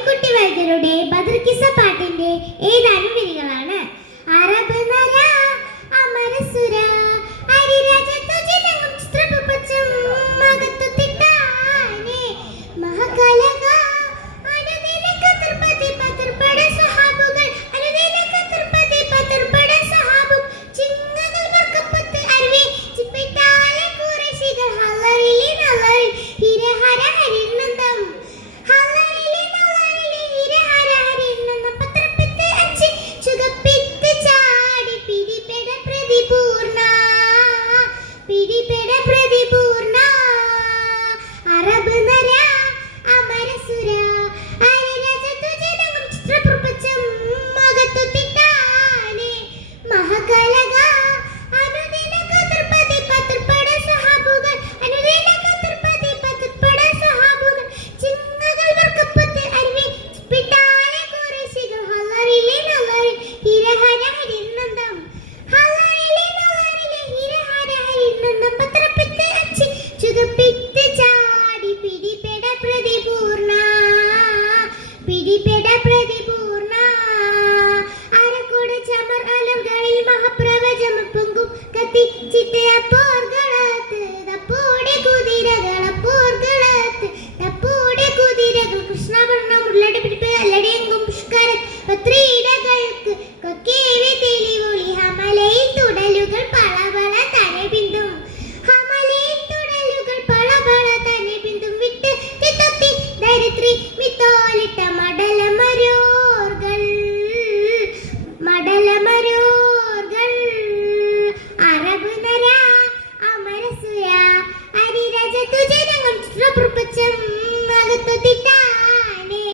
മോയിൻകുട്ടി വൈദ്യരുടെ ബദർകിസ പാട്ടിന്റെ ഏതാനും വരികളാണ്. അറബ് നര അമരസുര അരിരാജത്തു ജനങ്ങും ചിത്രപുപച്ചും മകത്തു തിട്ടാനെ മഹകലക അനുദിന കതിർപതി പതിർപട സഹാബുകൾ അനുദിന കതിർപതി പതിർപട സഹാബു ചിങ്ങകൾ വർക്കപ്പത്ത് അരുവി ചിപ്പിട്ടാലെ കുറേശികൾ ഹലറിലി നലറിൽ ഹിരഹര ഹരിനന്ദം ഹലറിലി നലറിൽ ഹിരഹര ഹരിനന്ദം പത്രപ്പിത്ത് അഞ്ചി ചുകപ്പിത്ത് ചാടി പിടിപെട പ്രതിപൂർണ അറബ് നര അമരസുര അരിരാജത്തു ജനങ്ങും ചിത്രപുപച്ചും മകത്തു തിട്ടാനെ മഹകലക അനുദിന കതിർപതി പതിർപട സഹാബുകൾ അനുദിന കതിർപതി പതിർപട സഹാബുകൾ ചിങ്ങകൾ വർക്കപ്പത്ത് അരുവി ചിപ്പിട്ടാലെ കുറേശികൾ ഹലറിലെ നലറിൽ ഹിരഹര ഹരിനന്ദം ഹലറിലെ നലറിലെ ഹിരഹര ഹരിനന്ദം പത്രപ്പിത്ത് അഞ്ചി ചുകപ്പിത്ത് ചാടി പിടിപെട പ്രതിപൂർണ അരക്കൂട ചമർ അലകളിൽ മഹാപ്രവചം പൊങ്കും കത്തി ചിത്തയപ്പ